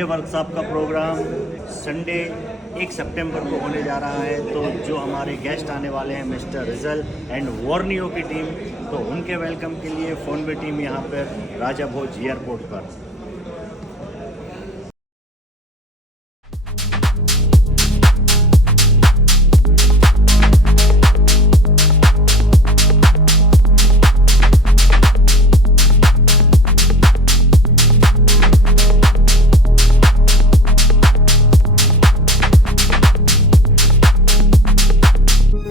Sunday workshop का programme Sunday 1 सितंबर को होने जा रहा है। तो जो हमारे गेस्ट आने वाले हैं मिस्टर रिजल एंड वॉर्नियो की टीम, तो उनके वेलकम के लिए फोनवे टीम यहाँ पर राजा भोज एयरपोर्ट पर